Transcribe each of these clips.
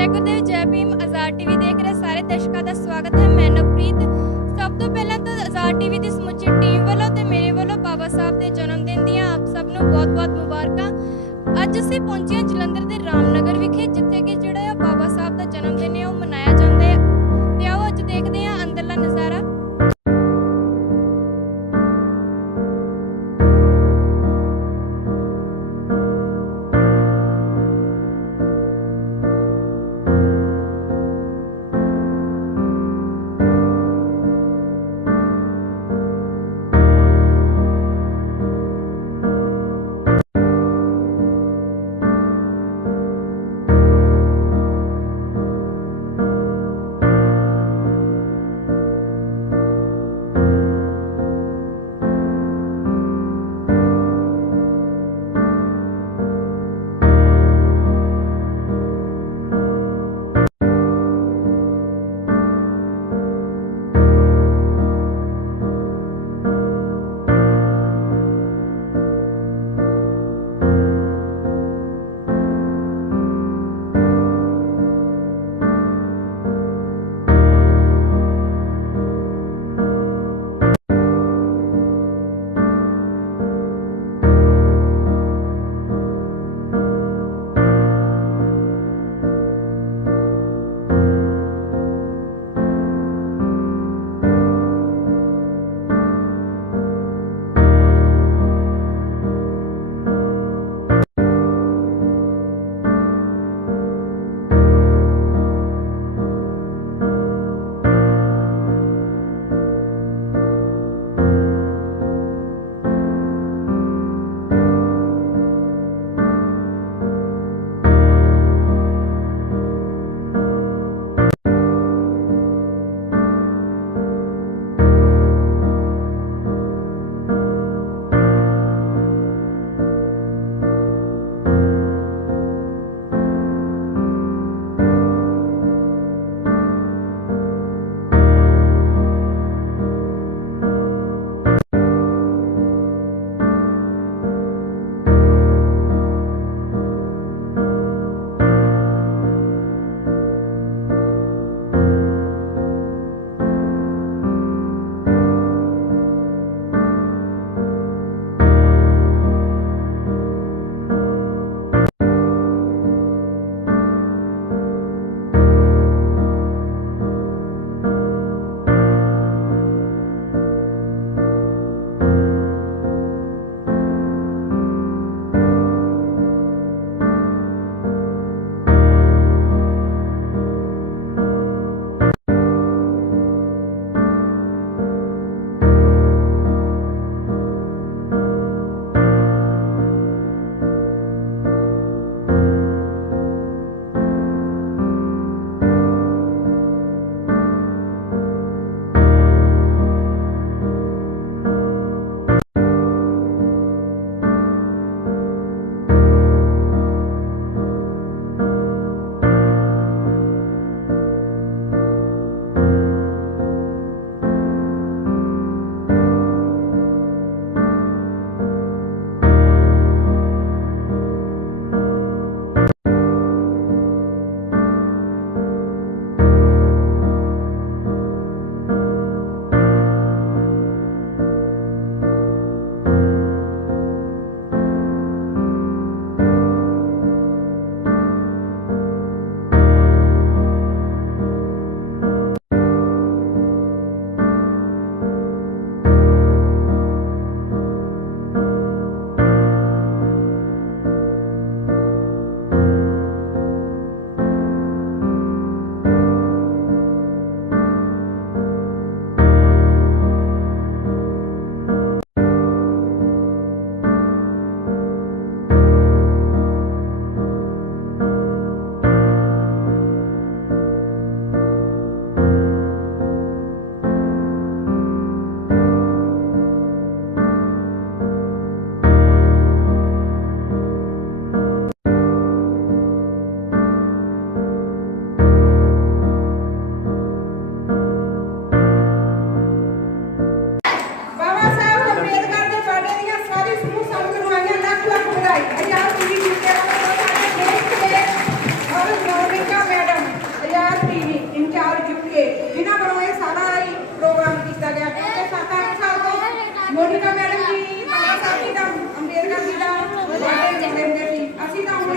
जय गुरुदेव, जय भीम। आज़ाद टीवी देख रहे ਸਾਰੇ ਦਰਸ਼ਕਾਂ ਦਾ ਸਵਾਗਤ ਹੈ। ਮੈਂ ਨਵਪ੍ਰੀਤ। ਸਭ ਤੋਂ ਪਹਿਲਾਂ ਤਾਂ ਆਜ਼ਾਦ ਟੀਵੀ ਦੀ ਸਮੁੱਚੀ ਟੀਮ ਵੱਲੋਂ ਤੇ ਮੇਰੇ ਵੱਲੋਂ ਬਾਬਾ ਸਾਹਿਬ ਦੇ ਜਨਮ ਦਿਨ ਦੀਆਂ ਆਪ ਸਭ ਨੂੰ ਬਹੁਤ-ਬਹੁਤ ਮੁਬਾਰਕਾਂ। ਅੱਜ ਅਸੀਂ ਪਹੁੰਚੇ ਹਾਂ ਜਲੰਧਰ ਦੇ ਰਾਮਨਗਰ ਵਿਖੇ, ਜਿੱਥੇ ਕਿ ਜਿਹੜਾ ਬਾਬਾ ਸਾਹਿਬ ਦਾ ਜਨਮ ਦਿਨ ਹੈ ਉਹ ਮਨਾਇਆ ਜਾਂਦਾ ਹੈ। ਤੇ ਆਓ ਅੱਜ ਦੇਖਦੇ ਹਾਂ ਅੰਦਰਲਾ ਨਜ਼ਾਰਾ।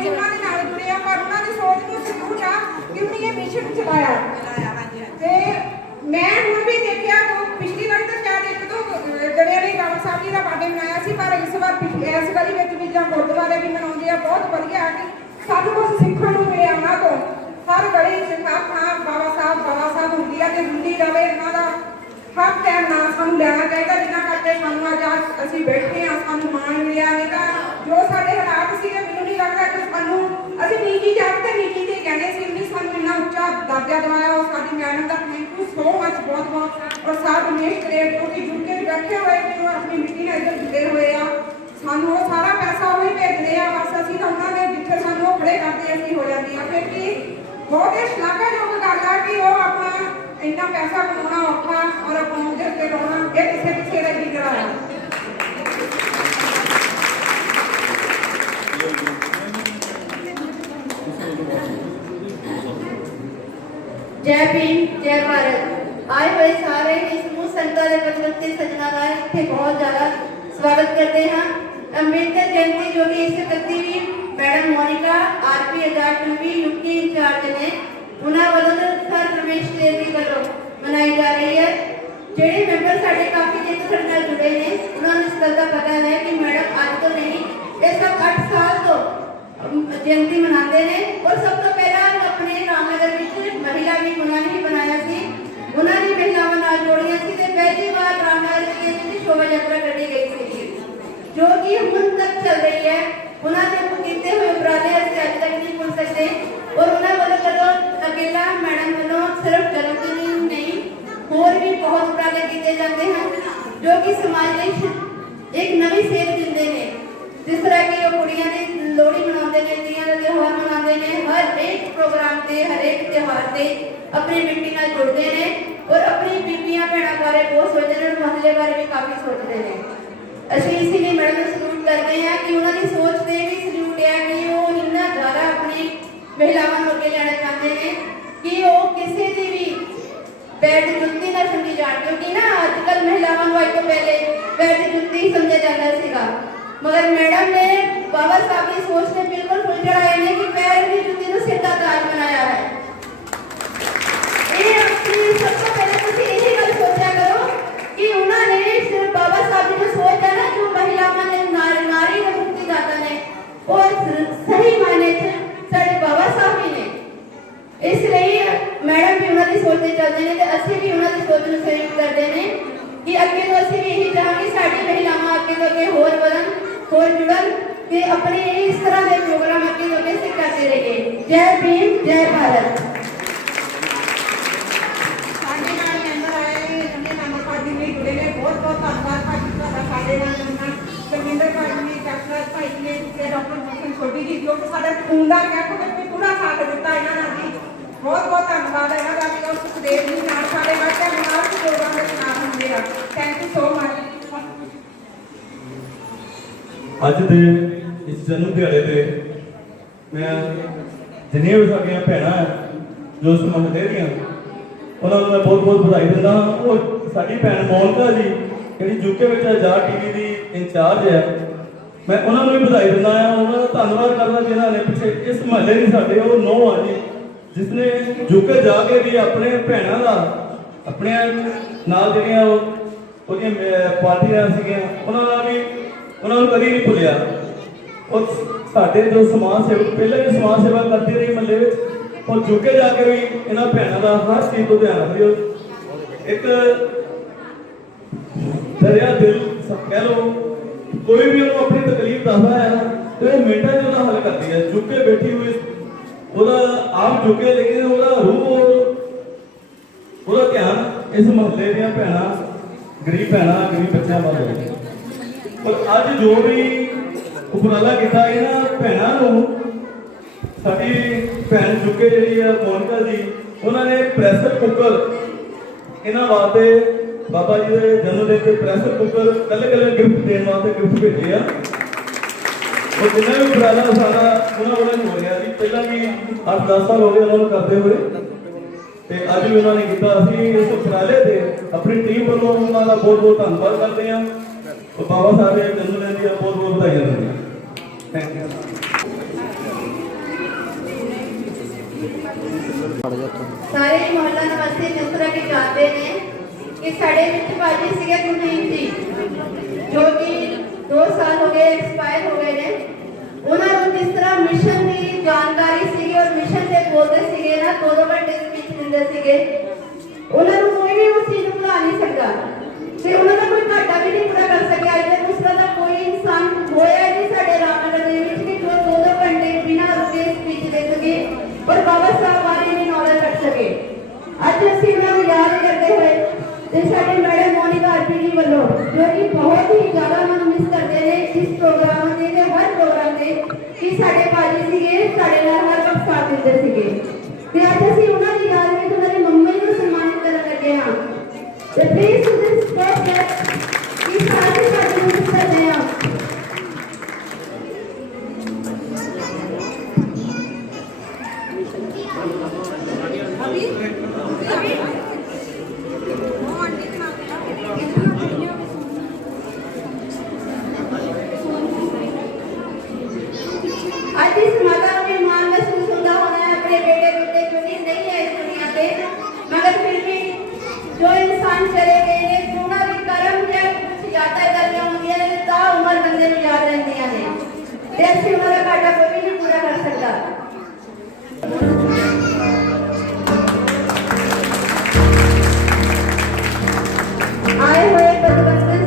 ਵੀ ਉਹਨਾਂ ਦੇ ਨਾਲ ਜੁੜੇ ਆ, ਪਰ ਉਹਨਾਂ ਦੀ ਸੋਚ ਨੂੰ ਸਲੂਟ ਆ ਕਿ ਉਹਨੇ ਇਹ ਮਿਸ਼ਨ ਚਲਾਇਆ। ਤੇ ਮੈਂ ਹੁਣ ਵੀ ਦੇਖਿਆ ਕਿ ਪਿਛਲੀ ਵਾਰੀ ਤਾਂ ਸ਼ਾਇਦ ਇੱਕ ਦੋ ਜਣਿਆਂ ਨੇ ਬਾਬਾ ਸਾਹਿਬ ਜੀ ਦਾ ਬਰਥਡੇ ਮਨਾਇਆ ਸੀ, ਪਰ ਇਸ ਵਾਰੀ ਵਿੱਚ ਵੀ ਜਾਂ ਗੁਰਦੁਆਰੇ ਵੀ ਮਨਾਉਂਦੇ ਆ। ਬਹੁਤ ਵਧੀਆ ਕਿ ਸਾਨੂੰ ਕੁਝ ਸਿੱਖਣ ਨੂੰ ਮਿਲਿਆ ਉਹਨਾਂ ਤੋਂ। ਹਰ ਗਲੀ ਚ ਹਰ ਥਾਂ ਬਾਬਾ ਸਾਹਿਬ ਹੁੰਦੀ ਆ ਤੇ ਹੁੰਦੀ ਰਵੇ। ਇਹਨਾਂ ਦਾ ਹਰ ਟਾਈਮ ਨਾਂ ਸਾਨੂੰ ਲੈਣਾ ਚਾਹੀਦਾ, ਜਿਨ੍ਹਾਂ ਕਰਕੇ ਸਾਨੂੰ ਅੱਜ ਅਸੀਂ ਬੈਠੇ ਆ, ਸਾਨੂੰ ਮਾਣ ਮਿਲਿਆ। ਨਹੀਂ ਤਾਂ ਜੋ ਸਾਡੇ ਹਾਲਾਤ ਸੀਗੇ, ਮੈਨੂੰ ਨਹੀਂ ਲੱਗਦਾ ਕਿ ਸਾਨੂੰ ਅਸੀਂ ਨੀਚੀ ਜਾਤ ਤੇ ਨੀਚੀ ਤੇ ਕਹਿੰਦੇ ਸੀ, ਨਹੀਂ ਸਾਨੂੰ ਇੰਨਾ ਉੱਚਾ ਦਰਜਾ ਦਿਵਾਇਆ। ਉਹ ਸਾਡੀ madam the thank you so much, ਬਹੁਤ ਬਹੁਤ। ਔਰ ਸਾਹਿਬ ਰਮੇਸ਼ ਕਰੇਟ ਜੋ ਕਿ ਜੁੜ ਕੇ ਬੈਠੇ ਹੋਏ ਜੋ ਆਪਣੀ ਮਿੱਟੀ ਨਾਲ ਇੱਧਰ ਜੁੜੇ ਹੋਏ ਆ, ਸਾਨੂੰ ਉਹ ਸਾਰਾ ਪੈਸਾ ਉਹ ਹੀ ਭੇਜਦੇ ਆ। ਬਸ ਅਸੀਂ ਤਾਂ ਉਹਨਾਂ ਦੇ ਜਿੱਥੇ ਸਾਨੂੰ ਉਹ ਖੜੇ ਕਰਦੇ ਅਸੀਂ ਹੋ ਜਾਂਦੇ ਆ। ਫਿਰ ਵੀ ਬਹੁਤ ਹੀ ਸ਼ਲਾਘਾਯੋਗ ਗੱਲ ਆ ਕਿ ਉਹ ਆਪਣਾ ਇੰਨਾ ਪੈਸਾ ਕਮਾਉਣਾ ਔਖਾ ਔਰ ਅਕਾਊਂਟ ਦੇ ਉੱਤੇ ਲਾਉਣਾ, ਇਹ ਕਿਸੇ ਦਾ ਹੀ ਕਰਾਇਆ। जय भीम जय भारत। आए हुए सारे ही समूह संगतां दे पतवंते सज्जनां दा इत्थे बहुत ज़्यादा स्वागत करते हैं। अंबेडकर जयंती जो कि 131वीं मैडम मोनिका आरपी आजाद टीवी यूपी इंचार्ज ने उन्हां वल्लों सर रमेश जी वल्लों मनाई जा रही है। ਜਿਹੜੇ ਮੈਂਬਰ ਸਾਡੇ ਕਾਫੀ ਦਿਨ ਤੋਂ ਸਾਡੇ ਨਾਲ ਜੁੜੇ ਨੇ ਉਹਨਾਂ ਨੂੰ ਇਸ ਗੱਲ ਦਾ ਪਤਾ ਹੈ ਕਿ ਮੈਡਮ ਅੱਜ ਤੋਂ ਨਹੀਂ ਇਸ ਵਕਤ 8 ਸਾਲ ਤੋਂ जयंती मनाते हैं। और सब तो पहला अपने रामनगर में महिला भी उन्होंने ही बनाया सी, उन्होंने महिलावां नाल जोड़ियां सी ते पहली बार रामनगर के शोभा यात्रा कढ़ी गई थी जो कि हुण तक चल रही है। उन्होंने कीते हुए उपराले असीं अज तक नहीं भुल सकते। और उन्होंने वालों चलो अकेला मैडम वालों सिर्फ जन्मदिन ही नहीं होर भी बहुत उपराले किए जाते हैं जो कि समाज में एक नवी सेध दिंदे ने। जिस तरह की कुड़ियां ने लोहड़ी मनाते हैं, तीयां का त्यौहार मनाते हैं, हर एक प्रोग्राम से हर एक त्यौहार से अपनी मिट्टी नाल जुड़ते हैं और अपनी बीबियां भैणां बारे बहुत सोचते हैं, महल्ले बारे भी काफ़ी सोचते हैं। असं इसीलिए मैडम को सल्यूट करते हैं कि उन्होंने सोच से भी सल्यूट है कि वो इन्ना ज़्यादा अपनी महिलावां को अगे लेना चाहते हैं कि वो किसी की भी पैर की जुत्ती ना समझी जाए। क्योंकि ना अजकल महिलावां को अज तो पहले पैर की जुत्ती ही समझा जाता सीगा, मगर मैडम ने बाबा साहब की सोच ने बिल्कुल फुल चढ़ाए ने कि पैर की जुत्ती को सिर का ताज बनाया है। ये अपनी सबसे पहले तो यही गल सोचा करो कि उन्होंने सिर्फ बाबा साहब की जो सोच है ना, जो महिलावां ने नारी को मुक्ति दाता ने और सही मायने साढ़े बाबा साहब ही ने। इसलिए मैडम भी उन्होंने सोच से चलते हैं तो असं भी उन्होंने सोच में सहयोग करते हैं कि अगे तो असं भी यही चाहांगे साडी महिलावां अगे तो अगे होर बढ़न होर जुड़न ते अपने इस तरह के प्रोग्राम अगे तो अगे से करते रहिए। जय भीम जय भारत। ਸਾਡੇ ਨਾਲ ਮੈਂਬਰ ਆਏ ਜਿਹੜੇ ਨੰਬਰ ਪਾਰਟੀ ਲਈ ਜੁੜੇ ਨੇ, ਬਹੁਤ ਬਹੁਤ ਧੰਨਵਾਦ ਭਾਜੀ ਤੁਹਾਡਾ। ਸਾਡੇ ਨਾਲ ਜਗਿੰਦਰ ਭਾਈ ਨੇ, ਡਾਕਟਰ ਭਾਈ ਨੇ ਤੇ ਡਾਕਟਰ ਮੋਹਨ ਛੋਟੀ ਜੀ ਜੋ ਕਿ ਸਾਡਾ ਖੂਨ ਦਾ ਕੈਂਪ ਵਿੱਚ ਪੂਰਾ ਸਾਥ ਦਿੱਤਾ ਇਹਨਾਂ ਨਾਲ ਜੀ। ਬਹੁਤ ਬਹੁਤ ਧੰਨਵਾਦ ਹੈ ਇਹਨਾਂ ਦਾ ਵੀ। ਉਹ ਸੁਖਦੇਵ ਜੀ ਨਾਲ ਸਾਡੇ ਬੱਚਿਆਂ ਨੂੰ ਨਾਲ ਪ੍ਰੋਗਰਾਮ ਵਿੱਚ ਨਾਲ ਹੁੰਦੇ ਆ। Thank you so much. ਅੱਜ ਦੇ ਇਸ ਜਨਮ ਦਿਹਾੜੇ ਤੇ ਮੈਂ ਜਿੰਨੀਆਂ ਵੀ ਸਾਡੀਆਂ ਭੈਣਾਂ ਜੋ ਇਸ ਮੁਹੱਲੇ ਦੀਆਂ ਉਹਨਾਂ ਨੂੰ ਮੈਂ ਬਹੁਤ ਬਹੁਤ ਵਧਾਈ ਦਿੰਦਾ ਹਾਂ। ਉਹ ਸਾਡੀ ਭੈਣ ਮੋਨਿਕਾ ਜੀ ਜਿਹੜੀ ਯੂਕੇ ਵਿੱਚ ਆਜ਼ਾਦ ਟੀਵੀ ਦੀ ਇੰਚਾਰਜ ਹੈ, ਮੈਂ ਉਹਨਾਂ ਨੂੰ ਵੀ ਵਧਾਈ ਦਿੰਦਾ ਹਾਂ। ਉਹਨਾਂ ਦਾ ਧੰਨਵਾਦ ਕਰਦਾ ਜਿਨ੍ਹਾਂ ਨੇ ਪਿੱਛੇ ਇਸ ਮੁਹੱਲੇ ਦੀ ਸਾਡੇ ਉਹ ਨੌਂ ਆ ਜੀ, ਜਿਸ ਨੇ ਯੂਕੇ ਜਾ ਕੇ ਵੀ ਆਪਣੇ ਭੈਣਾਂ ਦਾ ਆਪਣੇ ਨਾਲ ਜਿਹੜੀਆਂ ਉਹਦੀਆਂ ਪਾਰਟੀਆਂ ਸੀਗੀਆਂ ਉਹਨਾਂ ਨੂੰ ਕਦੀ ਨਹੀਂ ਭੁੱਲਿਆ। ਉਹ ਸਾਡੇ ਜੋ ਸਮਾਜ ਸੇਵਕ ਪਹਿਲਾਂ ਵੀ ਸਮਾਜ ਸੇਵਾ ਕਰਦੀ ਰਹੀ ਮੁਹੱਲੇ ਵਿੱਚ, ਉਹ ਯੂਕੇ ਜਾ ਕੇ ਵੀ ਇਹਨਾਂ ਭੈਣਾਂ ਦਾ ਹਰ ਚੀਜ਼ ਤੋਂ ਧਿਆਨ ਰੱਖਦੀ। ਇੱਕ ਦਰਿਆ ਦਿਲ ਕਹਿ ਲਓ, ਕੋਈ ਵੀ ਉਹਨੂੰ ਆਪਣੀ ਤਕਲੀਫ ਦੱਸਦਾ ਹੈ ਤੇ ਉਹ ਮਿੰਟਾਂ 'ਚ ਉਹਦਾ ਹੱਲ ਕਰਦੀ ਹੈ। ਯੂਕੇ ਬੈਠੀ ਹੋਈ ਉਹਦਾ ਆਪ ਯੂਕੇ, ਲੇਕਿਨ ਉਹਦਾ ਰੂਹ ਉਹਦਾ ਧਿਆਨ ਇਸ ਮੁਹੱਲੇ ਦੀਆਂ ਭੈਣਾਂ, ਗਰੀਬ ਬੱਚਿਆਂ ਵੱਲ ਹੈ। ਪਰ ਅੱਜ ਜੋ ਵੀ ਉਪਰਾਲਾ ਕੀਤਾ ਇਹਨਾਂ ਭੈਣਾਂ ਨੂੰ, ਸਾਡੀ ਭੈਣ ਯੂਕੇ ਜਿਹੜੀ ਆ ਮੋਨਿਕਾ ਜੀ, ਉਹਨਾਂ ਨੇ ਪ੍ਰੈਸ਼ਰ ਕੁੱਕਰ ਇਹਨਾਂ ਵਾਸਤੇ ਬਾਬਾ ਜੀ ਦੇ ਜਨਮ ਦਿਨ ਤੇ ਪ੍ਰੈਸ਼ਰ ਕੁੱਕਰ ਕੱਲੇ ਗਿਫਟ ਦੇਣ ਵਾਸਤੇ ਗਿਫਟ ਭੇਜੇ ਆ। ਉਹ ਜਿੰਨਾ ਵੀ ਉਪਰਾਲਾ ਸਾਰਾ ਉਹਨਾਂ ਵੱਲੋਂ ਹੋ ਰਿਹਾ ਸੀ, ਪਹਿਲਾਂ ਵੀ 8-10 ਸਾਲ ਹੋ ਗਏ ਉਹਨਾਂ ਨੂੰ ਕਰਦੇ ਹੋਏ ਤੇ ਅੱਜ ਵੀ ਉਹਨਾਂ ਨੇ ਕੀਤਾ। ਅਸੀਂ ਇਸ ਉਪਰਾਲੇ ਤੇ ਆਪਣੀ ਟੀਮ ਵੱਲੋਂ ਉਹਨਾਂ ਦਾ ਬਹੁਤ ਬਹੁਤ ਧੰਨਵਾਦ ਕਰਦੇ ਹਾਂ। ਬਾਬਾ ਸਾਹਿਬ ਦੇ ਜਨਮ ਦਿਨ ਦੀਆਂ ਬਹੁਤ ਬਹੁਤ ਵਧਾਈਆਂ ਦਿੰਦੇ ਹਾਂ। Thank you. ਸਾਰੇ ਮੁਹੱਲਾ ਨਿਵਾਸੀ ਜਿਸ ਤਰ੍ਹਾਂ ਕਿ ਜਾਣਦੇ ਨੇ ਕਿ ਸਾਡੇ ਵਿੱਚ ਭਾਜੀ ਸੀਗੇ ਗੁਰਦੀਪ ਜੀ ਜੋ ਕਿ 2 ਸਾਲ ਹੋ ਗਏ ਐਕਸਪਾਇਰ ਹੋ ਗਏ ਨੇ। ਉਹਨਾਂ ਨੂੰ ਜਿਸ ਤਰ੍ਹਾਂ ਮਿਸ਼ਨ ਦੀ ਜਾਣਕਾਰੀ ਸੀਗੀ ਔਰ ਮਿਸ਼ਨ ਦੇ ਬੋਲਦੇ ਸੀਗੇ ਨਾ 2-2 ਘੰਟੇ ਸਪੀਚ ਦਿੰਦੇ ਸੀਗੇ, ਉਹਨਾਂ ਨੂੰ ਕੋਈ ਵੀ ਉਸ ਚੀਜ਼ ਨੂੰ ਭੁਲਾ ਨਹੀਂ ਸਕਦਾ ਤੇ ਉਹਨਾਂ ਦਾ ਕੋਈ ਘਾਟਾ ਵੀ ਨਹੀਂ ਪੂਰਾ ਕਰ ਸਕਿਆ। ਅੱਜ ਤੱਕ ਉਸ ਤਰ੍ਹਾਂ ਦਾ ਕੋਈ ਇਨਸਾਨ ਹੋਇਆ ਨਹੀਂ ਸਾਡੇ ਰਾਮਨਗਰ ਦੇ ਵਿੱਚ ਕਿ ਜੋ 2-2 ਘੰਟੇ ਬਿਨਾਂ ਰੁਕੇ ਸਪੀਚ ਦੇ ਸਕੇ ਔਰ ਬਾਬਾ ਸਾਹਿਬ ਬਾਰੇ ਵੀ ਨੌਲੇਜ ਰੱਖ ਸਕੇ। ਅੱਜ ਅਸੀਂ ਉਹਨਾਂ ਨੂੰ ਯਾਦ ਕਰਦੇ ਹੋਏ ਤੇ ਸਾਡੇ ਮੈਡਮ ਮੋਨਿਕਾ ਆਰਪੀ ਜੀ ਵੱਲੋਂ ਜੋ ਕਿ ਬਹੁਤ ਹੀ ਜ਼ਿਆਦਾ ਉਹਨਾਂ ਨੂੰ ਮਿਸ ਕਰਦੇ ਨੇ ਇਸ ਪ੍ਰੋਗਰਾਮ ਦੇ ਤੇ ਹਰ ਪ੍ਰੋਗਰਾਮ ਦੇ ਕਿ ਸਾਡੇ ਭਾਜੀ ਸੀਗੇ, ਸਾਡੇ ਨਾਲ ਹਰ ਵਕਤ ਸਾਥ ਦਿੰਦੇ ਸੀਗੇ ਤੇ ਅੱਜ ਅਸੀਂ ਉਹਨਾਂ ਦੀ ਯਾਦ ਵਿੱਚ ਉਹਨਾਂ ਦੀ ਮੰਮੀ ਨੂੰ ਸਨਮਾਨਿਤ ਕਰਨ ਲੱਗੇ ਹਾਂ ਤੇ ਪਲੀਜ਼ ਦਿਸ ਸਪੋਰਟ ਕਿ ਸਾਰੇ ਭਾਜੀ ਨੂੰ ਮਿਸ ਕਰਦੇ ਹਾਂ। आज इस माता को भी मान महसूस होता होना है अपने बेटे जो कि नहीं है इस दुनिया पे, मगर फिर भी जो इंसान चले गए ने सोना भी कर्म है कुछ यादा करना होंगे ता उम्र बंदे ਨੂੰ याद ਰਹਿੰਦੀਆਂ ਨੇ ਤੇ ਅਸੀਂ ਉਹਨਾਂ ਦਾ ਘਾਟਾ ਕੋਈ ਨਹੀਂ ਪੂਰਾ ਕਰ ਸਕਦਾ। आए हुए पदवंतन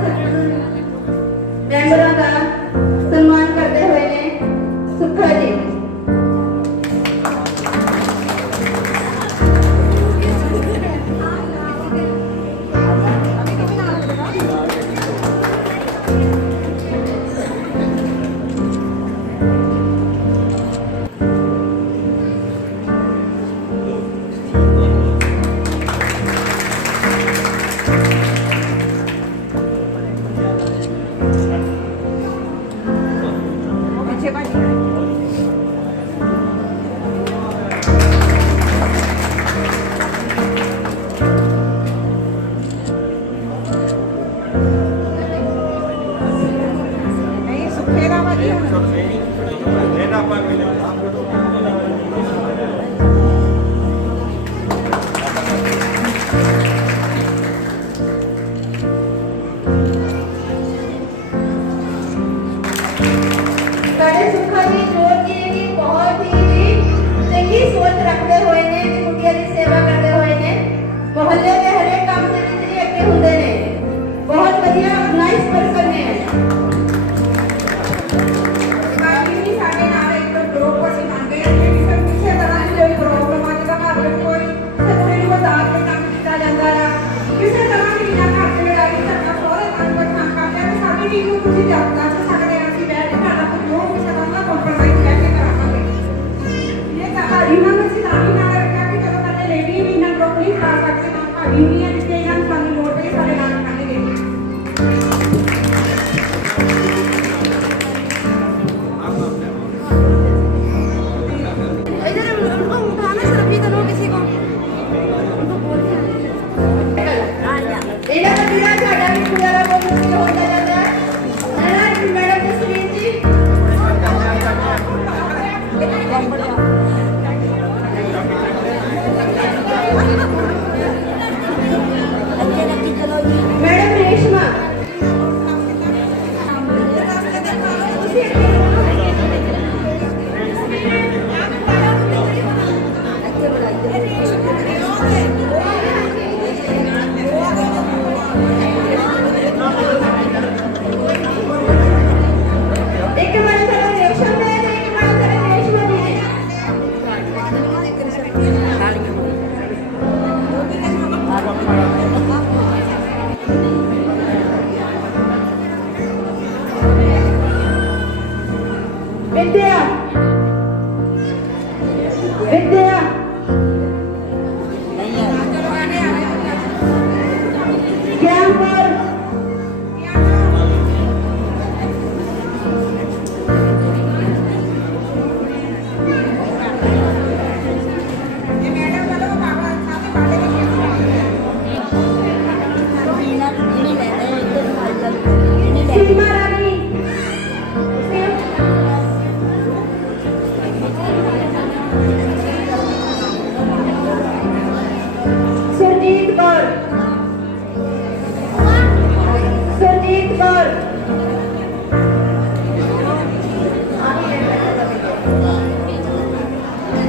मेंबरों का सम्मान करते हुए ने सुखा जी ਅੱਛੇ ਭਾਜੀ ਨਹੀਂ ਸੁੱਖੇ ਦਾ ਭਾਜੀ ਹੁਣ ਸਾਡੇ ਸੁੱਖਾ ਜੀ ਜੋ ਕਿ ਬਹੁਤ ਹੀ ਚੰਗੀ ਸੋਚ ਰੱਖਦੇ ਹੋਏ ਨੇ ਤੇ ਕੁੜੀਆਂ ਦੀ ਸੇਵਾ ਕਰਦੇ ਹੋਏ ਨੇ, ਮੁਹੱਲੇ ਦੇ ਹਰੇਕ ਕੰਮ ਦੇ ਵਿੱਚ ਹੀ ਅੱਗੇ ਹੁੰਦੇ ਨੇ, ਬਹੁਤ ਵਧੀਆ ਨਾਈਸ ਪਰਸਨ ਨੇ। ਬਾਕੀ ਵੀ ਸਾਡੇ ਨਾਲ ਇੱਕ ਗਰੁੱਪ ਅਸੀਂ ਬਣ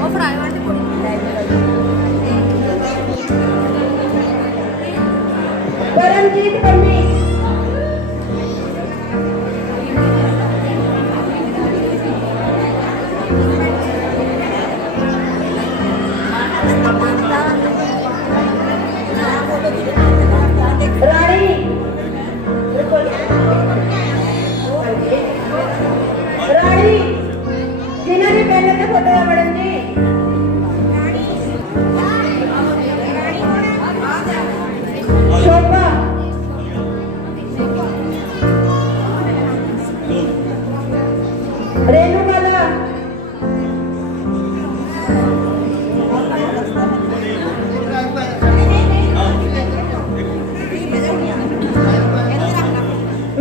परमजीत पन्नी, रानी रानी जिन्होंने पहले तो फोटो है मैडम जी। शोभा रेणुबाला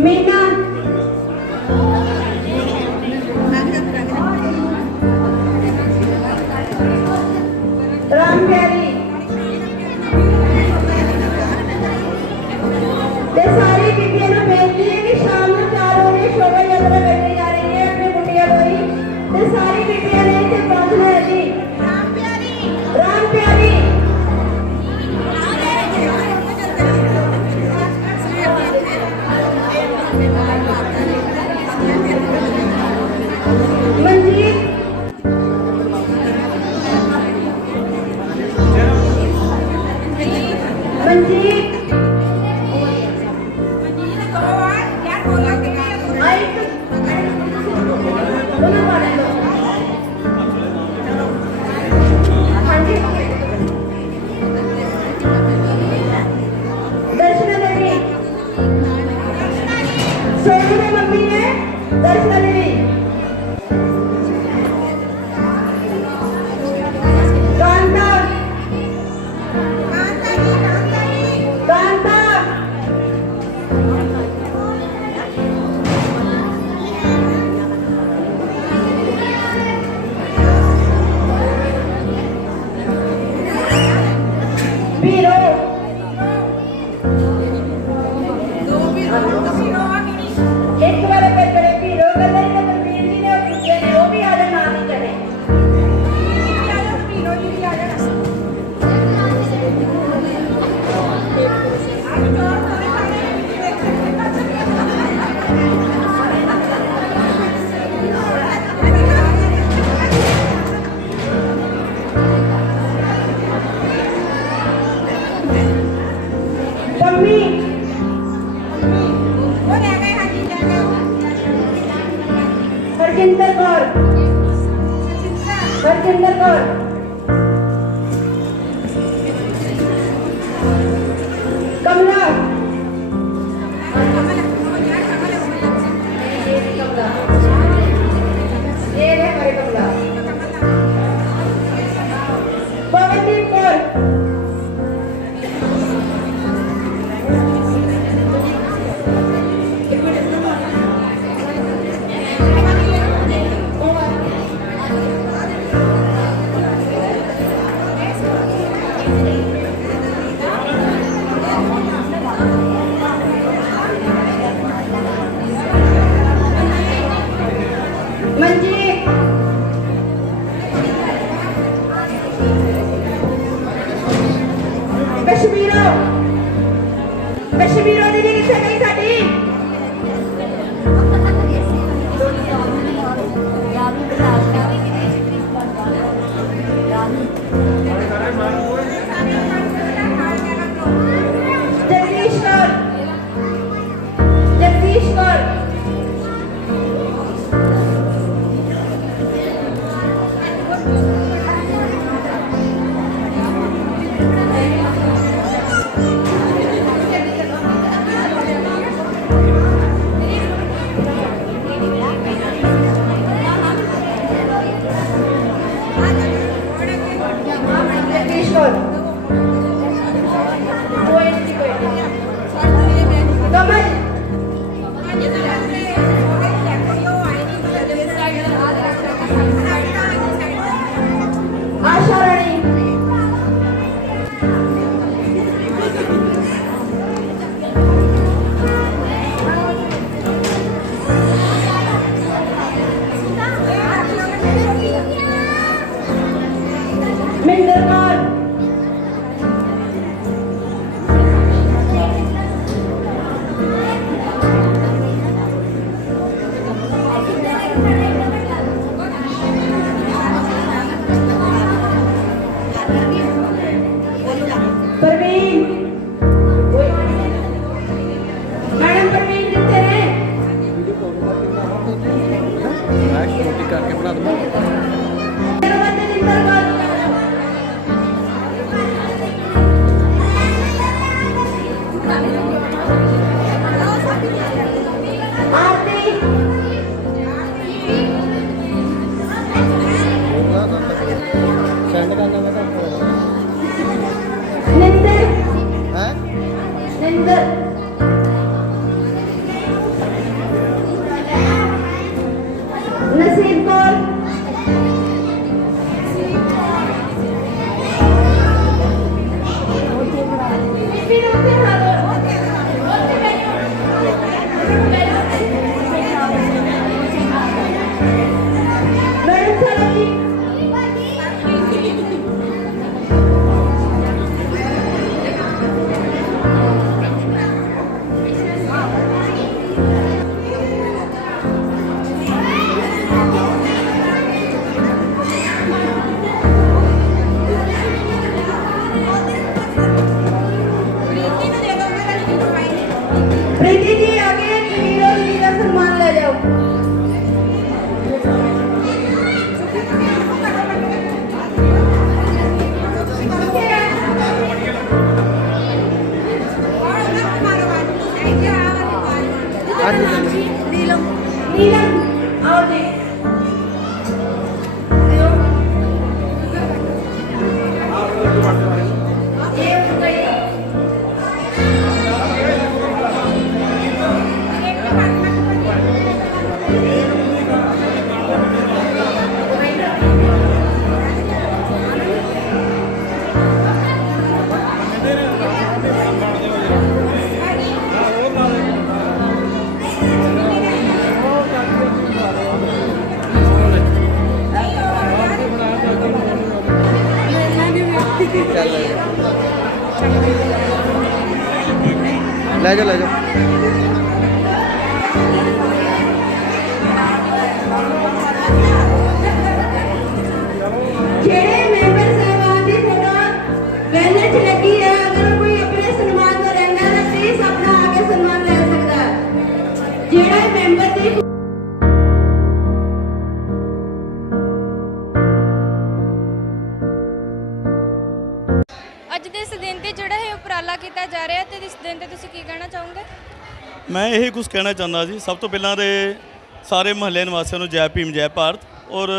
मीना राम प्यारी ते सारी बीबियों ने बेनती है कि शाम को 4 बजे शोभा यात्रा करने जा रही है अपनी कुटिया कोई ते सारी बीबियों ने इसे पहुंचना है जी। राम प्यारी मंजीत मंजीत आई दोनों वाले लो। हाँ जी दर्शना देवी सोनू की मम्मी है दर्शना देवी। कांता कांता बीरो एक बार पे चढ़े बीरो गले के बलबीर जी ने पूछे ने वो भी आज नाम ही चढ़े। मम्मी हरजिंदर कौर हरजिंदर कौर कमला ये है हमारी कमला। पवनदीप कौर मंजीत कश्मीरो कश्मीरो दीदी किथे गई साडी। जगदीश कौर जगदीश कौर जगदीश कौर कमल आशा रानी हरविंदर कौर, प्रवीण, मैडम प्रवीण कितने हैं? हरविंदर कौर, आरती, निंदर, निंदर, नसीब कौर, मैडम सरोजी, प्रीति जी आगे जमील और लीला का सम्मान ले जाओ। नीलम, नीलम आओ जी। ये हो गई। ले जाओ ले जाओ। जेड़े मेंबर साहबान दी फोटो बैनर च लगी है, अगर कोई अपने सम्मान तो लेना है प्लीज अपना आगे सम्मान ले सकता है। जेड़ा मेंबर दी ਅੱਜ ਦੇ ਇਸ ਦਿਨ ਤੇ ਜਿਹੜਾ ਇਹ ਉਪਰਾਲਾ ਕੀਤਾ ਜਾ ਰਿਹਾ ਤੇ ਇਸ ਦਿਨ ਤੇ ਤੁਸੀਂ ਕੀ ਕਹਿਣਾ ਚਾਹੋਗੇ? ਮੈਂ ਇਹ ਕੁਝ ਕਹਿਣਾ ਚਾਹੁੰਦਾ ਜੀ। ਸਭ ਤੋਂ ਪਹਿਲਾਂ ਤੇ ਸਾਰੇ ਮਹੱਲੇ ਨਿਵਾਸੀਆਂ ਨੂੰ ਜੈ ਭੀਮ ਜੈ ਭਾਰਤ। ਔਰ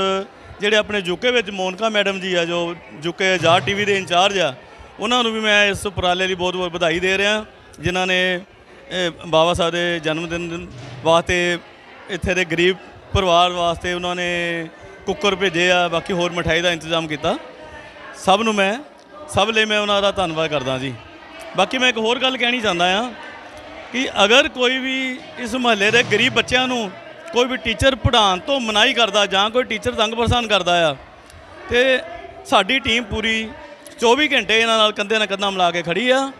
ਜਿਹੜੇ ਆਪਣੇ ਯੂਕੇ ਵਿੱਚ ਮੋਨਕਾ ਮੈਡਮ ਜੀ ਆ ਜੋ ਯੂਕੇ ਆਜ਼ਾਦ ਟੀਵੀ ਦੇ ਇੰਚਾਰਜ ਆ, ਉਹਨਾਂ ਨੂੰ ਵੀ ਮੈਂ ਇਸ ਉਪਰਾਲੇ ਲਈ ਬਹੁਤ ਬਹੁਤ ਵਧਾਈ ਦੇ ਰਿਹਾ, ਜਿਨ੍ਹਾਂ ਨੇ ਬਾਬਾ ਸਾਹਿਬ ਦੇ ਜਨਮ ਦਿਨ ਵਾਸਤੇ ਇੱਥੇ ਦੇ ਗਰੀਬ ਪਰਿਵਾਰ ਵਾਸਤੇ ਉਹਨਾਂ ਨੇ ਕੁੱਕਰ ਭੇਜੇ ਆ, ਬਾਕੀ ਹੋਰ ਮਠਾਈ ਦਾ ਇੰਤਜ਼ਾਮ ਕੀਤਾ। ਸਭ ਲਈ ਮੈਂ ਉਹਨਾਂ ਦਾ ਧੰਨਵਾਦ ਕਰਦਾ ਜੀ। ਬਾਕੀ ਮੈਂ ਇੱਕ ਹੋਰ ਗੱਲ ਕਹਿਣੀ ਚਾਹੁੰਦਾ ਆ ਕਿ ਅਗਰ ਕੋਈ ਵੀ ਇਸ ਮੁਹੱਲੇ ਦੇ ਗਰੀਬ ਬੱਚਿਆਂ ਨੂੰ ਕੋਈ ਵੀ ਟੀਚਰ ਪੜ੍ਹਾਉਣ ਤੋਂ ਮਨਾਹੀ ਕਰਦਾ ਜਾਂ ਕੋਈ ਟੀਚਰ ਤੰਗ ਪਰੇਸ਼ਾਨ ਕਰਦਾ ਆ, ਤੇ ਸਾਡੀ ਟੀਮ ਪੂਰੀ 24 ਘੰਟੇ ਇਹਨਾਂ ਨਾਲ ਕੰਧੇ ਨਾਲ ਕੰਧਾ ਮਿਲਾ ਕੇ ਖੜੀ ਆ।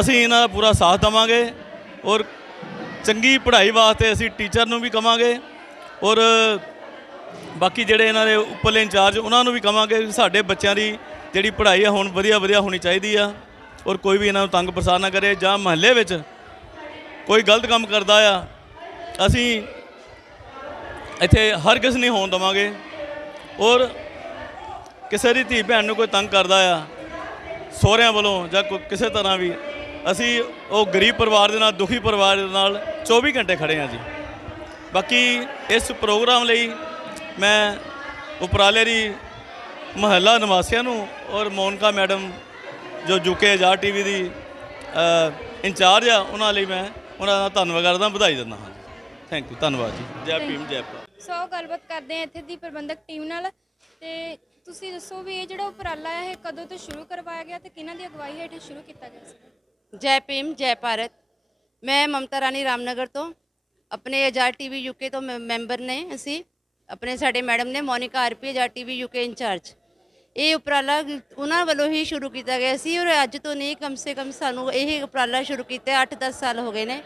ਅਸੀਂ ਇਹਨਾਂ ਦਾ ਪੂਰਾ ਸਾਥ ਦੇਵਾਂਗੇ ਔਰ ਚੰਗੀ ਪੜ੍ਹਾਈ ਵਾਸਤੇ ਅਸੀਂ ਟੀਚਰ ਨੂੰ ਵੀ ਕਵਾਂਗੇ ਔਰ ਬਾਕੀ ਜਿਹੜੇ ਇਹਨਾਂ ਦੇ ਉੱਪਰਲੇ ਇੰਚਾਰਜ ਉਹਨਾਂ ਨੂੰ ਵੀ ਕਵਾਂਗੇ ਕਿ ਸਾਡੇ ਬੱਚਿਆਂ ਦੀ ਜਿਹੜੀ ਪੜ੍ਹਾਈ ਆ ਹੁਣ ਵਧੀਆ ਹੋਣੀ ਚਾਹੀਦੀ ਆ ਔਰ ਕੋਈ ਵੀ ਇਹਨਾਂ ਨੂੰ ਤੰਗ ਪਰੇਸ਼ਾਨ ਨਾ ਕਰੇ। ਜਾਂ ਮਹੱਲੇ ਵਿੱਚ ਕੋਈ ਗਲਤ ਕੰਮ ਕਰਦਾ ਆ, ਅਸੀਂ ਇੱਥੇ ਹਰ ਕਿਸ ਨਹੀਂ ਹੋਣ ਦੇਵਾਂਗੇ। ਔਰ ਕਿਸੇ ਦੀ ਧੀ ਭੈਣ ਨੂੰ ਕੋਈ ਤੰਗ ਕਰਦਾ ਆ ਸਹੁਰਿਆਂ ਵੱਲੋਂ ਜਾਂ ਕਿਸੇ ਤਰ੍ਹਾਂ ਵੀ, ਅਸੀਂ ਉਹ ਗਰੀਬ ਪਰਿਵਾਰ ਦੇ ਨਾਲ, ਦੁਖੀ ਪਰਿਵਾਰ ਦੇ ਨਾਲ 24 ਘੰਟੇ ਖੜੇ ਹਾਂ ਜੀ। ਬਾਕੀ ਇਸ ਪ੍ਰੋਗਰਾਮ ਲਈ ਮੈਂ ਉਪਰਾਲੇ ਦੀ ਮਹੱਲਾ ਨਿਵਾਸੀਆਂ ਨੂੰ ਔਰ ਮੋਨਕਾ ਮੈਡਮ ਜੋ ਯੂਕੇ ਆਜ਼ਾਦ ਟੀਵੀ ਦੀ ਇੰਚਾਰਜ ਆ, ਉਹਨਾਂ ਲਈ ਮੈਂ ਉਹਨਾਂ ਦਾ ਧੰਨਵਾਦ ਕਰਦਾ, ਵਧਾਈ ਦਿੰਦਾ ਹਾਂ। ਥੈਂਕ ਯੂ, ਧੰਨਵਾਦ ਜੀ। ਜੈ ਭੀਮ ਜੈ ਭਾਰਤ। ਸੋ ਗੱਲਬਾਤ ਕਰਦੇ ਆ ਇੱਥੇ ਦੀ ਪ੍ਰਬੰਧਕ ਟੀਮ ਨਾਲ। ਤੇ ਤੁਸੀਂ ਦੱਸੋ ਵੀ ਇਹ ਜਿਹੜਾ ਉਪਰਾਲਾ ਹੈ ਇਹ ਕਦੋਂ ਤੋਂ ਸ਼ੁਰੂ ਕਰਵਾਇਆ ਗਿਆ ਤੇ ਕਿਹਨਾਂ ਦੀ ਅਗਵਾਈ ਹੇਠ ਸ਼ੁਰੂ ਕੀਤਾ ਗਿਆ ਸੀ? ਜੈ ਭੀਮ ਜੈ ਭਾਰਤ। ਮੈਂ ਮਮਤਾ ਰਾਣੀ ਰਾਮਨਗਰ ਤੋਂ, ਆਪਣੇ ਆਜ਼ਾਦ ਟੀਵੀ ਯੂਕੇ ਤੋਂ ਮੈਂਬਰ ਨੇ ਅਸੀਂ। ਆਪਣੇ ਸਾਡੇ ਮੈਡਮ ਨੇ ਮੋਨਿਕਾ ਆਰਪੀ ਆਜ਼ਾਦ ਟੀਵੀ ਯੂਕੇ ਇੰਚਾਰਜ। ਇਹ ਉਪਰਾਲਾ ਉਹਨਾਂ ਵੱਲੋਂ ਹੀ ਸ਼ੁਰੂ ਕੀਤਾ ਗਿਆ ਸੀ ਔਰ ਅੱਜ ਤੋਂ ਨਹੀਂ, ਕਮ ਸੇ ਕਮ ਸਾਨੂੰ ਇਹ ਉਪਰਾਲਾ ਸ਼ੁਰੂ ਕੀਤੇ 8-10 ਸਾਲ ਹੋ ਗਏ ਨੇ,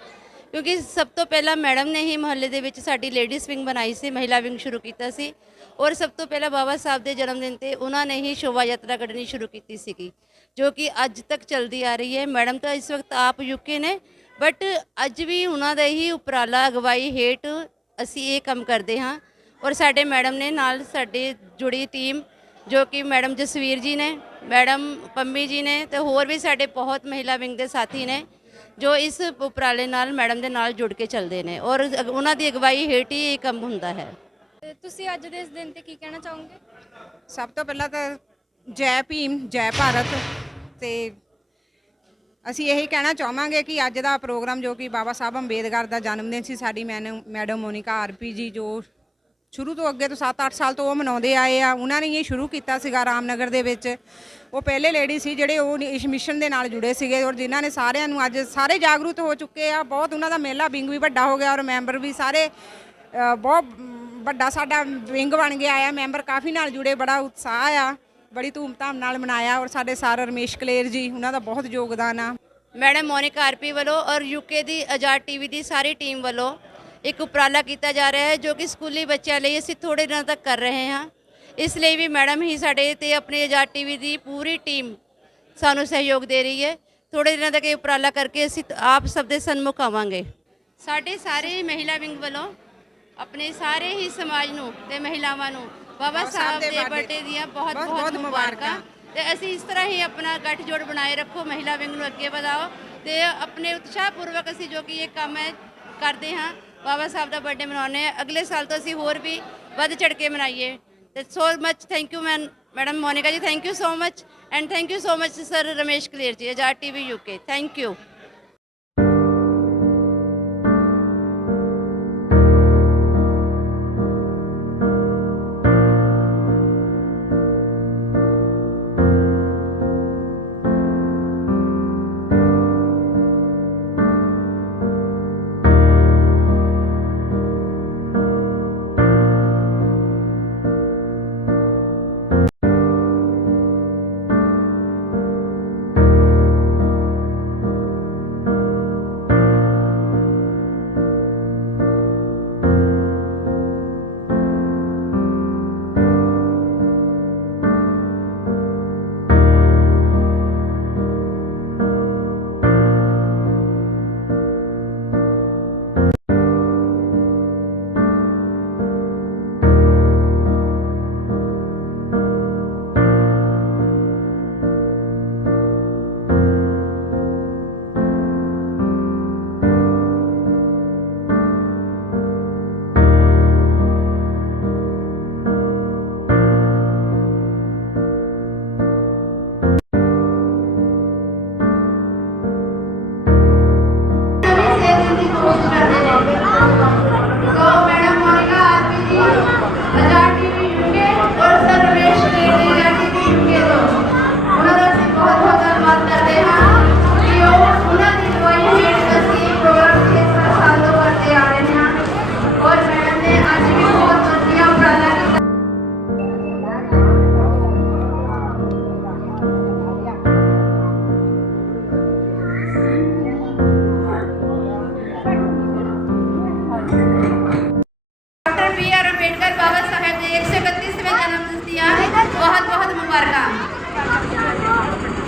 ਕਿਉਂਕਿ ਸਭ ਤੋਂ ਪਹਿਲਾਂ ਮੈਡਮ ਨੇ ਹੀ ਮੁਹੱਲੇ ਦੇ ਵਿੱਚ ਸਾਡੀ ਲੇਡੀਜ਼ ਵਿੰਗ ਬਣਾਈ ਸੀ, ਮਹਿਲਾ ਵਿੰਗ ਸ਼ੁਰੂ ਕੀਤਾ ਸੀ ਔਰ ਸਭ ਤੋਂ ਪਹਿਲਾਂ ਬਾਬਾ ਸਾਹਿਬ ਦੇ ਜਨਮ ਦਿਨ ਤੇ ਉਹਨਾਂ ਨੇ ਹੀ ਸ਼ੋਭਾ ਯਾਤਰਾ ਕੱਢਣੀ ਸ਼ੁਰੂ ਕੀਤੀ ਸੀਗੀ, ਜੋ ਕਿ ਅੱਜ ਤੱਕ ਚੱਲਦੀ ਆ ਰਹੀ ਹੈ। ਮੈਡਮ ਤਾਂ ਇਸ ਵਕਤ ਆਪ ਯੂਕੇ ਨੇ, ਬਟ ਅੱਜ ਵੀ ਉਹਨਾਂ ਦਾ ਹੀ ਉਪਰਾਲਾ ਅਗਵਾਈ ਹੇਠ ਅਸੀਂ ਇਹ ਕੰਮ ਕਰਦੇ ਹਾਂ ਔਰ ਸਾਡੇ ਮੈਡਮ ਨੇ ਨਾਲ ਸਾਡੇ ਜੁੜੀ ਟੀਮ, ਜੋ ਕਿ ਮੈਡਮ ਜਸਵੀਰ ਜੀ ਨੇ, ਮੈਡਮ ਪੰਮੀ ਜੀ ਨੇ ਤੇ ਹੋਰ ਵੀ ਸਾਡੇ ਬਹੁਤ ਮਹਿਲਾ ਵਿੰਗ ਦੇ ਸਾਥੀ ਨੇ ਜੋ ਇਸ ਉਪਰਾਲੇ ਨਾਲ ਮੈਡਮ ਦੇ ਨਾਲ ਜੁੜ ਕੇ ਚੱਲਦੇ ਨੇ ਔਰ ਉਹਨਾਂ ਦੀ ਅਗਵਾਈ ਹੇਠ ਹੀ ਇਹ ਕੰਮ ਹੁੰਦਾ ਹੈ। ਤੇ ਤੁਸੀਂ ਅੱਜ ਦੇ ਇਸ ਦਿਨ ਤੇ ਕੀ ਕਹਿਣਾ ਚਾਹੋਗੇ? ਸਭ ਤੋਂ ਪਹਿਲਾਂ ਤਾਂ ਜੈ ਭੀਮ, ਜੈ ਭਾਰਤ। ਤੇ ਅਸੀਂ ਇਹੀ ਕਹਿਣਾ ਚਾਹਾਂਗੇ ਕਿ ਅੱਜ ਦਾ ਪ੍ਰੋਗਰਾਮ ਜੋ ਕਿ ਬਾਬਾ ਸਾਹਿਬ ਅੰਬੇਦਕਰ ਦਾ ਜਨਮ ਦਿਨ ਸੀ, ਸਾਡੀ ਮੈਡਮ ਮੋਨਿਕਾ ਆਰਪੀ ਜੀ ਜੋ ਸ਼ੁਰੂ ਤੋਂ ਅੱਗੇ ਤੋਂ 7-8 ਸਾਲ ਤੋਂ ਉਹ ਮਨਾਉਂਦੇ ਆਏ ਆ, ਉਹਨਾਂ ਨੇ ਇਹ ਸ਼ੁਰੂ ਕੀਤਾ ਸੀਗਾ ਰਾਮਨਗਰ ਦੇ ਵਿੱਚ। ਉਹ ਪਹਿਲੇ ਲੇਡੀ ਸੀ ਜਿਹੜੇ ਉਹ ਇਸ ਮਿਸ਼ਨ ਦੇ ਨਾਲ ਜੁੜੇ ਸੀਗੇ ਔਰ ਜਿਨ੍ਹਾਂ ਨੇ ਸਾਰਿਆਂ ਨੂੰ ਅੱਜ ਸਾਰੇ ਜਾਗਰੂਕ ਹੋ ਚੁੱਕੇ ਆ। ਬਹੁਤ ਉਹਨਾਂ ਦਾ ਮਹਿਲਾ ਵਿੰਗ ਵੀ ਵੱਡਾ ਹੋ ਗਿਆ ਔਰ ਮੈਂਬਰ ਵੀ ਸਾਰੇ ਬਹੁਤ ਵੱਡਾ ਸਾਡਾ ਵਿੰਗ ਬਣ ਗਿਆ ਆ। ਮੈਂਬਰ ਕਾਫੀ ਨਾਲ ਜੁੜੇ, ਬੜਾ ਉਤਸ਼ਾਹ ਆ, ਬੜੀ ਧੂਮਧਾਮ ਨਾਲ ਮਨਾਇਆ ਔਰ ਸਾਡੇ ਸਰ ਰਮੇਸ਼ ਕਲੇਰ ਜੀ, ਉਹਨਾਂ ਦਾ ਬਹੁਤ ਯੋਗਦਾਨ ਆ। ਮੈਡਮ ਮੋਨਿਕਾ ਆਰਪੀ ਵੱਲੋਂ ਔਰ ਯੂਕੇ ਦੀ ਆਜ਼ਾਦ ਟੀਵੀ ਦੀ ਸਾਰੀ ਟੀਮ ਵੱਲੋਂ ਇੱਕ ਉਪਰਾਲਾ ਕੀਤਾ ਜਾ ਰਿਹਾ ਹੈ ਜੋ ਕਿ ਸਕੂਲੀ ਬੱਚਿਆਂ ਲਈ ਅਸੀਂ ਥੋੜੇ ਦਿਨਾਂ ਤੱਕ ਕਰ ਰਹੇ ਹਾਂ। ਇਸ ਲਈ ਵੀ ਮੈਡਮ ਹੀ ਸਾਡੇ ਤੇ ਆਪਣੀ ਆਜ਼ਾਦ ਟੀਵੀ ਦੀ ਪੂਰੀ ਟੀਮ ਸਾਨੂੰ ਸਹਿਯੋਗ ਦੇ ਰਹੀ ਹੈ। ਥੋੜੇ ਦਿਨਾਂ ਤੱਕ ਇਹ ਉਪਰਾਲਾ ਕਰਕੇ ਅਸੀਂ ਆਪ ਸਭ ਦੇ ਸਨਮੁਖ ਆਵਾਂਗੇ। ਸਾਡੇ ਸਾਰੇ ਮਹਿਲਾ ਵਿੰਗ ਵੱਲੋਂ ਆਪਣੇ ਸਾਰੇ ਹੀ ਸਮਾਜ ਨੂੰ ਤੇ ਮਹਿਲਾਵਾਂ ਨੂੰ ਬਾਬਾ ਸਾਹਿਬ ਦੇ ਬਰਥਡੇ ਦੀਆਂ ਬਹੁਤ ਬਹੁਤ ਮੁਬਾਰਕਾਂ। ਤੇ ਅਸੀਂ ਇਸ ਤਰ੍ਹਾਂ ਹੀ ਆਪਣਾ ਗੱਠਜੋੜ ਬਣਾਏ ਰੱਖੋ, ਮਹਿਲਾ ਵਿੰਗ ਨੂੰ ਅੱਗੇ ਵਧਾਓ ਤੇ ਆਪਣੇ ਉਤਸ਼ਾਹਪੂਰਵਕ ਅਸੀਂ ਜੋ ਕਿ ਇਹ ਕੰਮ ਹੈ ਕਰਦੇ ਹਾਂ, ਬਾਬਾ ਸਾਹਿਬ ਦਾ ਬਰਥਡੇ ਮਨਾਉਂਦੇ ਹਾਂ। ਅਗਲੇ ਸਾਲ ਤੋਂ ਅਸੀਂ ਹੋਰ ਵੀ ਵੱਧ ਚੜ੍ਹ ਕੇ ਮਨਾਈਏ। ਤੇ so much thank you madam Monica ji, thank you so much and thank you so much sir Ramesh Kaler ji, Azad TV UK, thank you.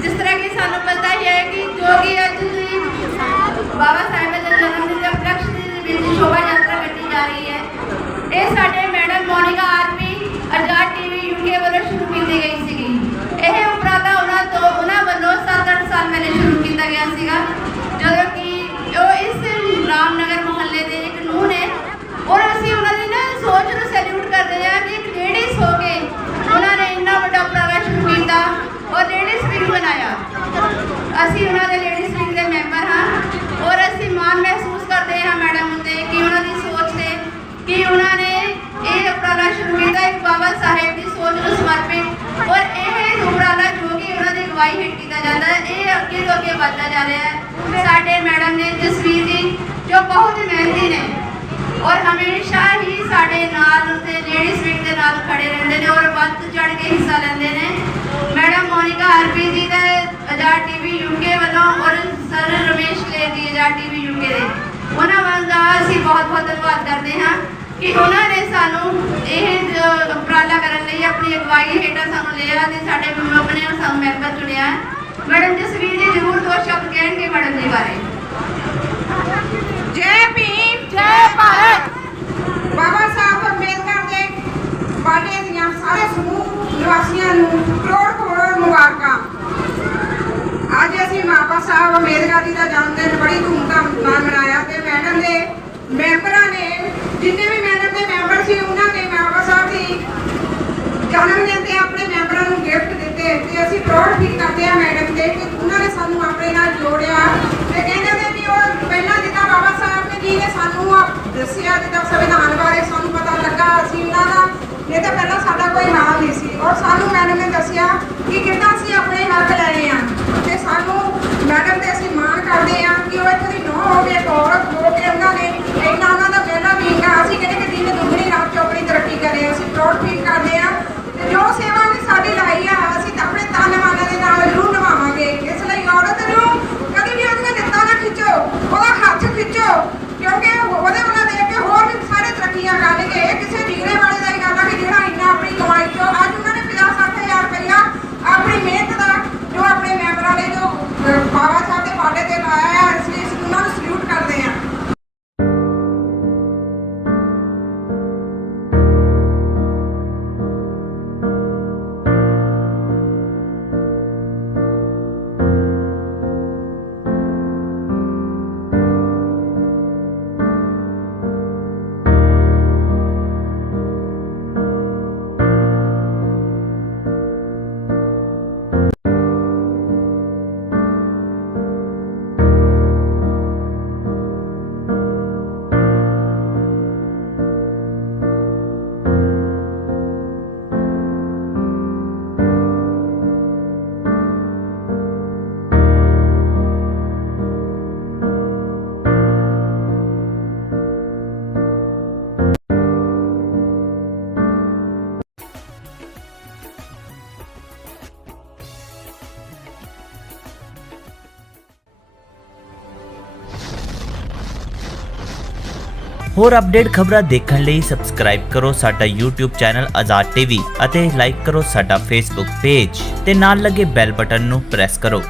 जिस तरह की सानू पता ही है कि जो कि अज बाबा साहब के जन्म दिन के उपलक्ष्य में शोभा यात्रा कटी जा रही है। ये साडे मैडम मोनिका आरपी आजाद टीवी यूके वालों शुरू की गई सी। यह उपराला उन्होंने वालों 7-8 साल पहले शुरू किया गया सीगा, जो कि इस रामनगर मुहल्ले के एक नूह ने और असी उन्होंने ना सोच को सैल्यूट कर रहे हैं कि एक लेडीज हो के उन्होंने इन्ना बड़ा उपराला शुरू किया और लेडीज विंग बनाया। असी उन्होंने लेडीज विंग के मैंबर हाँ और असी मान महसूस करते हैं मैडम उत्ते कि उन्होंने सोच से कि उन्होंने ये उपराला शुरू किया एक बाबा साहेब की सोच को समर्पित और यह उपराला जो कि उन्होंने अगवाई हेठ किया जाता है ये अगे तो अगे बढ़ता जा रहा है। साडे मैडम ने जसवीर जी जो बहुत मेहनती ने और हमेशा ही साडे नाल लेडीज विंग के नाल खड़े रहते हैं और वध चढ़ के हिस्सा लेंदे ने। ਸਰ ਰਮੇਸ਼ ਲੈ ਦੀ ਆਜ਼ਾਦ ਟੀਵੀ ਯੂਕੇ ਦੇ, ਉਹਨਾਂ ਦਾ ਅਸੀਂ ਬਹੁਤ ਬਹੁਤ ਧੰਨਵਾਦ ਕਰਦੇ ਹਾਂ ਕਿ ਉਹਨਾਂ ਨੇ ਸਾਨੂੰ ਇਹ ਉਪਰਾਲਾ ਕਰਨ ਲਈ ਆਪਣੀ ਅਗਵਾਈ ਹੇਠਾਂ ਸਾਨੂੰ ਲਿਆ ਤੇ ਸਾਡੇ ਆਪਣੇ ਸਾਨੂੰ ਮੈਂਬਰ ਚੁਣਿਆ। ਮੈਡਮ ਜਸਵੀਰ ਜੀ ਜ਼ਰੂਰ ਦੋ ਸ਼ਬਦ ਕਹਿਣਗੇ ਮੈਡਮ ਜੀ ਬਾਰੇ। ਜੈ ਭੀਮ ਜੈ ਭਾਰਤ। ਬਾਬਾ ਸਾਹਿਬ ਅੰਬੇਦਕਰ ਦੇ ਬਰਥਡੇ ਦੀਆਂ ਸਾਰੇ ਸਮੂਹ ਨਿਵਾਸੀਆਂ ਨੂੰ ਕਰੋੜ ਕਰੋੜ ਮੁਬਾਰਕਾਂ। ਅੱਜ ਅਸੀਂ ਬਾਬਾ ਸਾਹਿਬ ਅੰਬੇਦਕਰ ਜੀ ਦਾ ਜਨਮ ਦਿਨ ਬੜੀ ਧੂਮਧਾਮ ਨਾਲ ਮਨਾਇਆ ਤੇ ਮੈਡਮ ਦੇ ਮੈਂਬਰਾਂ ਨੇ, ਜਿੰਨੇ ਵੀ ਮੈਡਮ ਦੇ ਮੈਂਬਰ ਸੀ, ਉਹਨਾਂ ਨੇ ਬਾਬਾ ਸਾਹਿਬ ਦੀ ਜਨਮ ਦਿਨ ਤੇ ਆਪਣੇ ਮੈਂਬਰਾਂ ਨੂੰ ਗਿਫਟ ਦਿੱਤੇ ਤੇ ਅਸੀਂ ਪ੍ਰਾਊਡ ਫੀਲ ਕਰਦੇ ਹਾਂ ਮੈਡਮ ਦੇ ਕਿ ਉਹਨਾਂ ਨੇ ਸਾਨੂੰ ਆਪਣੇ ਨਾਲ ਜੋੜਿਆ ਤੇ ਕਹਿੰਦੇ ਨੇ ਵੀ ਉਹ ਪਹਿਲਾਂ ਜਿੱਦਾਂ ਬਾਬਾ ਸਾਹਿਬ ਜੀ ਨੇ ਸਾਨੂੰ ਦੱਸਿਆ, ਜਿੱਦਾਂ ਸੰਵਿਧਾਨ ਬਾਰੇ ਸਾਨੂੰ ਪਤਾ ਲੱਗਾ, ਅਸੀਂ ਉਹਨਾਂ ਦਾ ਨਹੀਂ ਤਾਂ ਪਹਿਲਾਂ ਸਾਡਾ ਕੋਈ ਨਾਮ ਨਹੀਂ ਸੀ ਔਰ ਸਾਨੂੰ ਮੈਡਮ ਨੇ ਦੱਸਿਆ ਕਿ ਕਿੱਦਾਂ ਅਸੀਂ ਆਪਣੇ ਹੱਕ ਲੈਣੇ ਆ ਤੇ ਸਾਨੂੰ ਮੈਡਮ ਤੇ ਅਸੀਂ ਮਾਣ ਕਰਦੇ ਹਾਂ ਕਿ ਉਹ ਇੱਕ ਦੀ ਨੌਂ ਹੋ ਗਏ, ਔਰਤ ਹੋ ਕੇ ਉਹਨਾਂ ਨੇ ਇੰਨਾ ਉਹਨਾਂ ਦਾ ਪਹਿਲਾ ਵਿੰਗਾ, ਅਸੀਂ ਕਹਿੰਦੇ ਕਿ ਦਿਨ ਦੁਗਣੀ ਰਾਤ ਚੌਗਣੀ ਤਰੱਕੀ ਕਰੇ। ਅਸੀਂ ਪ੍ਰਾਊਡ ਫੀਲ ਕਰਦੇ ਹਾਂ ਤੇ ਜੋ ਸੇਵਾ ਵੀ ਸਾਡੀ ਲਾਈ ਆ ਅਸੀਂ ਤਾਂ ਆਪਣੇ ਤਨ ਮਨ ਦੇ ਨਾਲ ਜ਼ਰੂਰ ਨਿਭਾਵਾਂਗੇ। ਇਸ ਲਈ ਔਰਤ ਨੂੰ ਕਦੀ ਵੀ ਉਹਦੀਆਂ ਲੱਤਾਂ ਨਾ ਖਿੱਚੋ, ਉਹਦਾ ਹੱਥ ਖਿੱਚੋ ਕਿਉਂਕਿ ਉਹਦੇ ਵੱਲ ਦੇਖ ਕੇ ਹੋਰ ਵੀ ਸਾਰੇ ਤਰੱਕੀਆਂ ਕਰਨਗੇ। ਇਹ ਕਿਸੇ ਡੀਗਰੇ ਵਾਲੇ ਦਾ ਹੀ ਗੱਲ ਆ ਕਿ ਜਿਹੜਾ ਇੰਨਾ ਆਪਣੀ ਕਮਾਈ ਚੋਂ ਅੱਜ ਉਹਨਾਂ ਨੇ 50-60 ਹਜ਼ਾਰ ਰੁਪਇਆ ਆਪਣੀ ਮਿਹਨਤ ਦਾ ਜੋ ਆਪਣੇ ਮੈਂਬਰਾਂ ਨੇ ਜੋ ਬਾਬਾ ਸਾਹਿਬ ਦੇ ਬਾਡੇ ਤੇ ਲਾਇਆ ਹੈ, ਇਸ ਲਈ ਅਸੀਂ ਉਹਨਾਂ ਨੂੰ ਸਲੂਟ ਕਰਦੇ ਹਾਂ। ਹੋਰ ਅਪਡੇਟ ਖਬਰਾਂ ਦੇਖਣ ਲਈ ਸਬਸਕ੍ਰਾਈਬ ਕਰੋ ਸਾਡਾ YouTube ਚੈਨਲ ਆਜ਼ਾਦ ਟੀਵੀ ਅਤੇ ਲਾਈਕ ਕਰੋ ਸਾਡਾ Facebook ਪੇਜ ਤੇ ਨਾਲ ਲੱਗੇ ਬੈਲ ਬਟਨ ਨੂੰ ਪ੍ਰੈਸ ਕਰੋ।